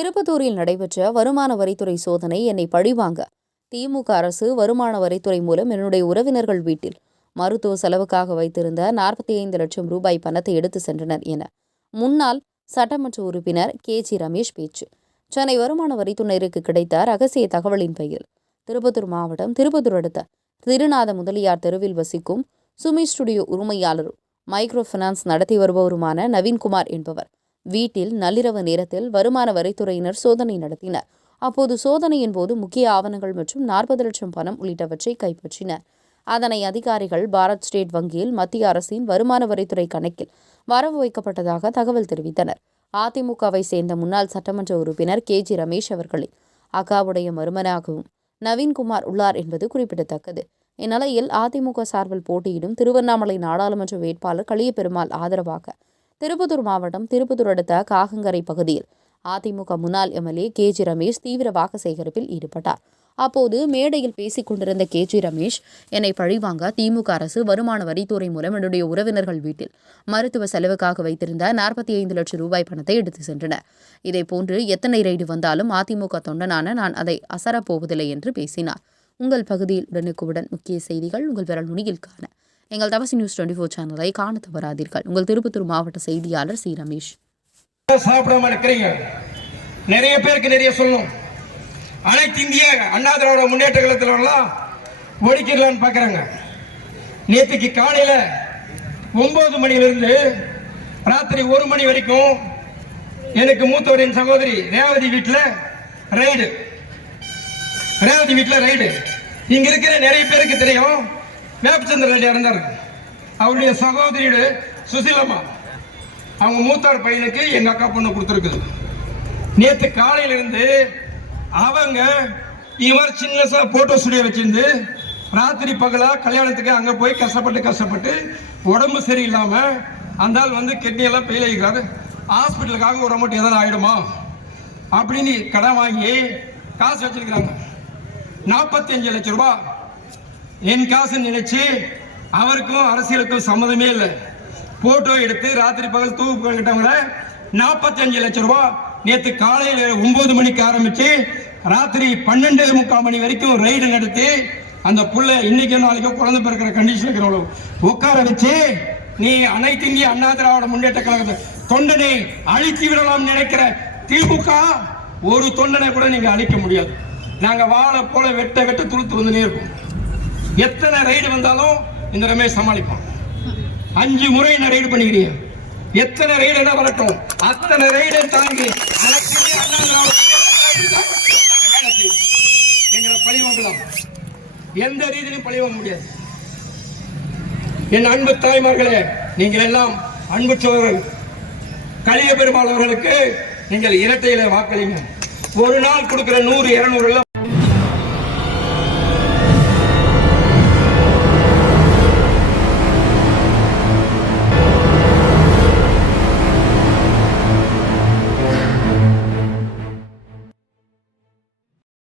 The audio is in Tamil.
திருப்பத்தூரில் நடைபெற்ற வருமான வரித்துறை சோதனை என்னை பழிவாங்க திமுக அரசு வருமான வரித்துறை மூலம் என்னுடைய உறவினர்கள் வீட்டில் மருத்துவ செலவுக்காக வைத்திருந்த 45 லட்சம் ரூபாய் பணத்தை எடுத்து சென்றனர் என முன்னாள் சட்டமன்ற உறுப்பினர் KG ரமேஷ் பேச்சு. சென்னை வருமான வரித்துறையினருக்கு கிடைத்த ரகசிய தகவலின் பெயரில் திருப்பத்தூர் மாவட்டம் திருப்பத்தூர் அடுத்த திருநாத முதலியார் தெருவில் வசிக்கும் சுமி ஸ்டுடியோ உரிமையாளரும் மைக்ரோ ஃபைனான்ஸ் நடத்தி வருபவருமான நவீன்குமார் என்பவர் வீட்டில் நள்ளிரவு நேரத்தில் வருமான வரித்துறையினர் சோதனை நடத்தினர். அப்போது சோதனையின் போது முக்கிய ஆவணங்கள் மற்றும் 40 லட்சம் பணம் உள்ளிட்டவற்றை கைப்பற்றினர். அதனை அதிகாரிகள் பாரத் ஸ்டேட் வங்கியில் மத்திய அரசின் வருமான வரித்துறை கணக்கில் வரவு வைக்கப்பட்டதாக தகவல் தெரிவித்தனர். அதிமுகவை சேர்ந்த முன்னாள் சட்டமன்ற உறுப்பினர் KG ரமேஷ் அவர்களின் அக்காவுடைய மருமனாகவும் நவீன்குமார் உள்ளார் என்பது குறிப்பிடத்தக்கது. இந்நிலையில் அதிமுக சார்பில் போட்டியிடும் திருவண்ணாமலை நாடாளுமன்ற வேட்பாளர் கலியபெருமாள் ஆதரவாக திருப்பத்தூர் மாவட்டம் திருப்பத்தூர் அடுத்த காகங்கரை பகுதியில் அதிமுக முன்னாள் MLA KG ரமேஷ் தீவிர வாக்கு சேகரிப்பில் ஈடுபட்டார். அப்போது மேடையில் பேசிக் கொண்டிருந்த KG ரமேஷ் என்னை பழிவாங்க திமுக அரசு வருமான வரித்துறை மூலம் என்னுடைய உறவினர்கள் வீட்டில் மருத்துவ செலவுக்காக வைத்திருந்த 45 லட்சம் ரூபாய் பணத்தை எடுத்து சென்றனர். இதேபோன்று எத்தனை ரெய்டு வந்தாலும் அதிமுக தொண்டனான நான் அதை அசரப்போவதில்லை என்று பேசினார். உங்கள் பகுதியில் உடனுக்குடன் முக்கிய செய்திகள் உங்கள் விரல் நுனியில் காண எங்கள் தவசி நியூஸ் 24 சேனலை காண தவறாதீர்கள். உங்கள் திருப்பத்தூர் மாவட்ட செய்தியாளர் C. ரமேஷ். சாப்பிடாம இருக்கிறீங்க, நிறைய பேருக்கு நிறைய சொல்லணும். அனைத்து இந்திய அண்ணா திராவிட முன்னேற்ற கழகத்திலாம் ஒழிக்கலான்னு பார்க்குறாங்க. நேற்றுக்கு காலையில் 9 மணியிலிருந்து ராத்திரி 1 மணி வரைக்கும் எனக்கு மூத்தவரின் சகோதரி ரேவதி வீட்டில் ரைடு. இங்க இருக்கிற நிறைய பேருக்கு தெரியும், வேப்பச்சந்திர ரெட்டி இறந்தார். அவருடைய சகோதரியோட சுசிலம்மா அவங்க மூத்தார் பையனுக்கு எங்க அக்கா பொண்ணு கொடுத்துருக்குது. நேற்று காலையிலிருந்து அவங்க இவர் சின்ன போட்டோ ஸ்டுடியோ வச்சிருந்து ராத்திரி பகலா கல்யாணத்துக்கு அங்க போய் கஷ்டப்பட்டு உடம்பு சரியில்லாம அந்த ஆள் வந்து கிட்னி எல்லாம் ஃபெயில் ஆகிக்கிறாரு. ஹாஸ்பிட்டலுக்காக ஒரு அமௌண்ட் எதாவது ஆயிடுமா அப்படின்னு கடன் வாங்கி காசு வச்சிருக்கிறாங்க. 45 லட்சம் ரூபாய் என் காசு நினைச்சு அவருக்கும் அரசியலுக்கும் சம்மதமே இல்லை. போட்டோ எடுத்து ராத்திரி பகல் தூக்கு கிட்டவங்கள 45 லட்சம் ரூபாய் நேற்று காலையில் 9 மணிக்கு ஆரம்பிச்சு ராத்திரி 12:45 மணி வரைக்கும் ரைடு நடத்தி அந்த புள்ள இன்னைக்கு நாளைக்கு குழந்தை பிறக்கிற கண்டிஷன் இருக்கிறவங்க உட்கார வச்சு நீ அனைத்து இந்திய அண்ணா திராவிட முன்னேற்ற கழகத்தை தொண்டனை அழித்து விடலாம் நினைக்கிற திமுக ஒரு தொண்டனை கூட நீங்க அழிக்க முடியாது. நாங்க வாழை போல வெட்ட துளுத்து வந்துனே இருப்போம். எத்தனை ரைடு வந்தாலும் இந்த ரமேஷ் சமாளிப்பான். 5 முறை நான் ரைடு பண்ணிக்கிறீங்க. எத்தனை ரைடு என்ன வரட்டும், அத்தனை ரைடை தாங்கி எங்களை பழி வாங்கலாம். எந்த ரீதியிலும் பழி வாங்க முடியாது. என் அன்பு தாய்மார்களே, நீங்கள் எல்லாம் அன்பு சோழர்கள் கலியபெருமாள் அவர்களுக்கு நீங்கள் இரட்டையில வாக்களிங்க. ஒரு நாள் கொடுக்கிற 100, 200